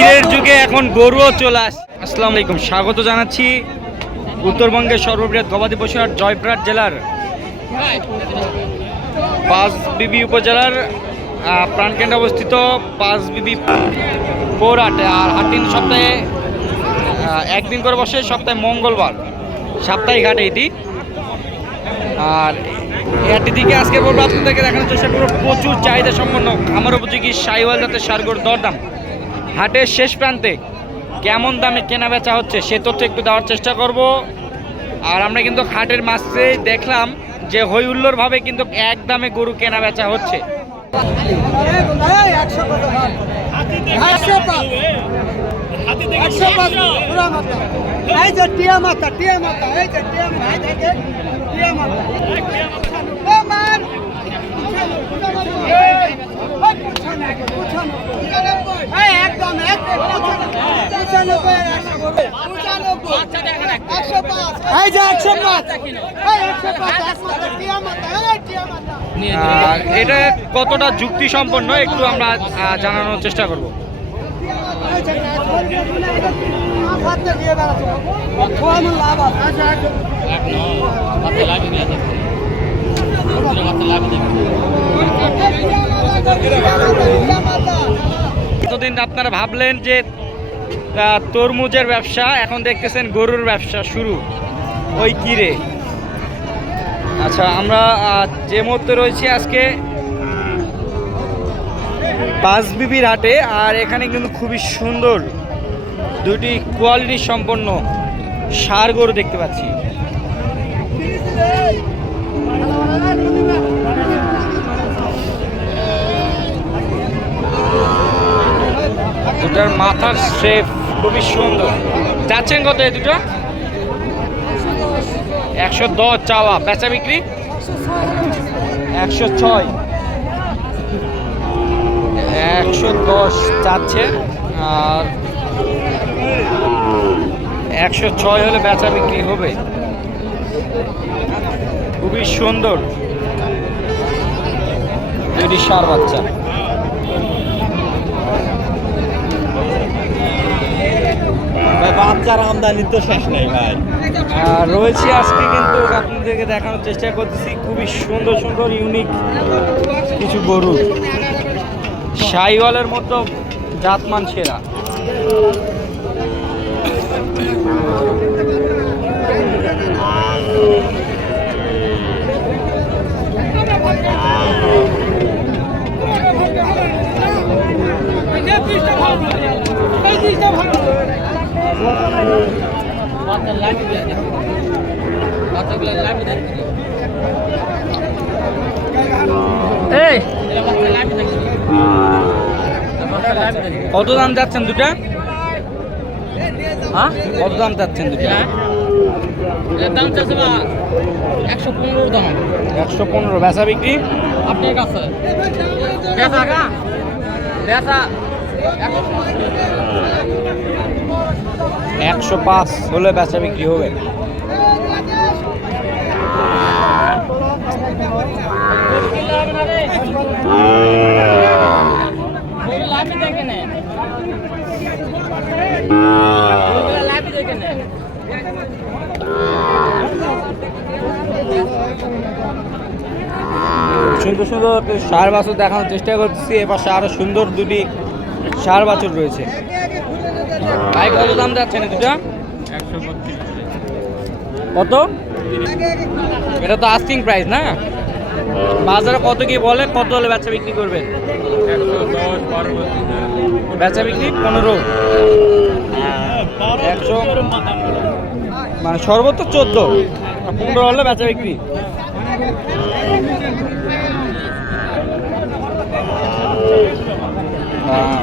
ক্ষীরের যুগে এখন গরুও চলে আস আসসালামু আলাইকুম। স্বাগত জানাচ্ছি উত্তরবঙ্গের সর্ববৃহৎ গবাদি পশুহাট জয়প্রাট জেলার পাঁচ বিবি উপজেলার প্রাণকেন্দ্রে অবস্থিত পাঁচ বিবি পৌরহাটে আর হাট দিন সপ্তাহে একদিন করে বসে, সপ্তাহে মঙ্গলবার। সাপ্তাহিক হাটে এটি। আর এটি দিকে আজকে বলব আপনাদেরকে দেখানোর চেষ্টা করব, প্রচুর চাহিদা সম্পন্ন। আমার উপযোগী সাইওয়াল জাতের সারগোর দরদাম। হাটের শেষ প্রান্তে কেমন দামে কেনা বেচা হচ্ছে সে তথ্য একটু দেওয়ার চেষ্টা করব। আর আমরা কিন্তু হাটের মাসে দেখলাম যে হই হুল্লোড়ভাবে কিন্তু এক দামে গরু কেনা বেচা হচ্ছে। এই যে একশো পাঁচ। একশো পাঁচ। টিয়া মাতা এই টিয়া মাতা আর এটা কতটা যুক্তি সম্পন্ন একটু আমরা জানানোর চেষ্টা করব। এতদিন আপনারা ভাবলেন যে তরমুজের ব্যবসা, এখন দেখতেছেন গরুর ব্যবসা শুরু। ওই কিরে আচ্ছা আমরা যে মুহূর্তে রয়েছি আজকে পাঁচ বিবির হাটে, আর এখানে কিন্তু খুবই সুন্দর দুটি কোয়ালিটি সম্পন্ন সার গরু দেখতে পাচ্ছি। দুটার মাথার শেপ খুবই সুন্দর। যাচ্ছেন কত এই দুটো? একশো দশ চাওয়া, বেচা বিক্রি? একশো ছয়। একশো দশ চাচ্ছে আর একশো ছয় হলে বেচা বিক্রি হবে। খুবই সুন্দর। দুটি সার বাচ্চা। ভাই, বাচ্চার আমদানি তো শেষ নেই ভাই। রয়েছে আজকে কিন্তু আপনাদেরকে দেখানোর চেষ্টা করতেছি। খুবই সুন্দর সুন্দর ইউনিক কিছু গরু। সাইওয়ালের মতো জাতমান সেরা। এই কত দাম যাচ্ছেন দুটা? হ্যাঁ? কত দাম যাচ্ছেন দুটা? দাম চাচ্ছে একশো পনেরো দাম। একশো পনেরো। বেচা বিক্রি? আপনার কাছে? বেচা গা বেচা একশো পাঁচ হলে বেচা বিক্রি হবে। সুন্দর সুন্দর সার বাছুর দেখানোর চেষ্টা করতেছি। এবার আরও সুন্দর দুটি সার বাছুর রয়েছে। ভাই কত দাম যাচ্ছে না দুটা কত? এটা তো আস্কিং প্রাইস না? বাজারে কত কি বলে কত হলে বেচা বিক্রি করবেন বেচা বিক্রি পনেরো। একশো। মানে সর্বোচ্চ চোদ্দ। পনেরো হলে বেচা বিক্রি। আহ,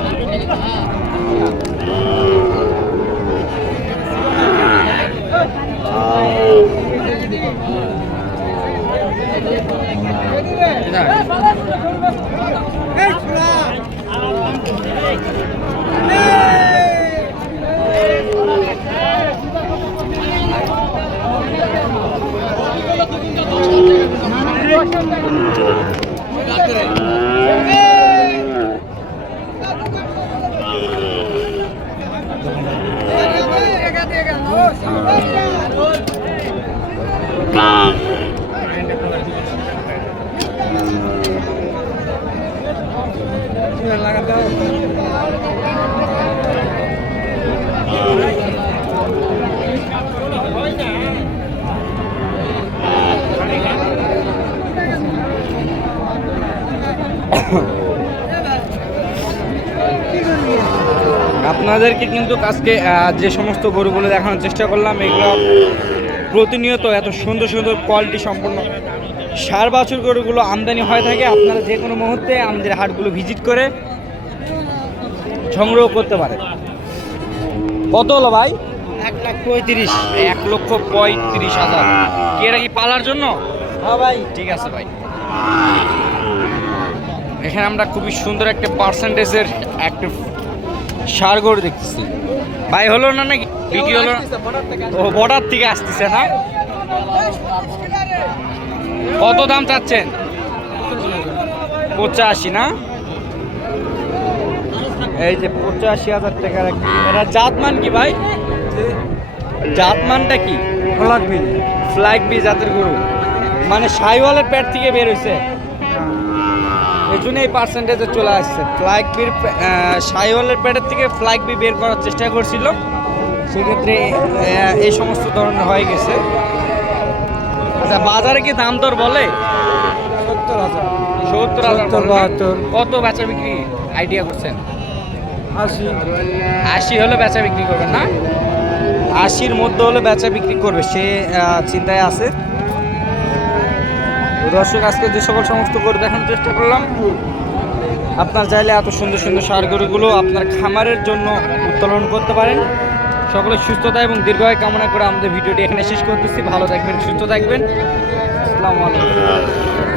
আপনাদেরকে কিন্তু আজকে যে সমস্ত গরুগুলো দেখানোর চেষ্টা করলাম, এগুলো প্রতিনিয়ত এত সুন্দর সুন্দর কোয়ালিটি সম্পন্ন সার বাছুর গরুগুলো আমদানি হয়ে থাকে। আপনারা যে কোনো মুহূর্তে আমাদের হাটগুলো ভিজিট করে সংগ্রহ করতে পারে। কত হলো ভাই? এক লাখ পঁয়ত্রিশ এক লক্ষ পঁয়ত্রিশ হাজার। কি এটা কি পালার জন্য? হ্যাঁ ভাই। ঠিক আছে ভাই। এখানে আমরা খুবই সুন্দর একটা পার্সেন্টেজের একটা সার গরু দেখতেছি। ভাই হলো না নাকি? বিক্রি হলো? ও বর্ডার থেকে আসতেছে না? কত দাম চাচ্ছেন? পঁচাশি না? এই যে পঁচাশি হাজার টাকার এটা জাতমান কি ভাই? জাতমানটা কি? ফলাক বিল ফ্লাইক বি জাতের গরু। মানে সাইওয়ালের পেট থেকে বের হয়েছে এই জন্য এই পার্সেন্টেজে চলে আসছে। ফ্লাইক বির সাইওয়ালের পেটের থেকে ফ্লাইক বি বের করার চেষ্টা করছিল। সেক্ষেত্রে এই সমস্ত ধরনের হয়ে গেছে। আচ্ছা বাজারে কি দাম দর বলে? সত্তর হাজার। সত্তর হাজার। কত বেচা বিক্রি? আইডিয়া করছেন? আশি। হলে বেচা বিক্রি করবেন না? আশির মধ্যে হলে বেচা বিক্রি করবে, সে চিন্তায় আছে। দর্শক, আজকে যে সকল সমস্ত গরু দেখানোর চেষ্টা করলাম, আপনার চাইলে এত সুন্দর সুন্দর সার গরুগুলো আপনার খামারের জন্য উত্তোলন করতে পারেন। সকলের সুস্থতা এবং দীর্ঘায় কামনা করে আমাদের ভিডিওটি এখানে শেষ করতেছি। ভালো থাকবেন, সুস্থ থাকবেন। আসসালামু আলাইকুম।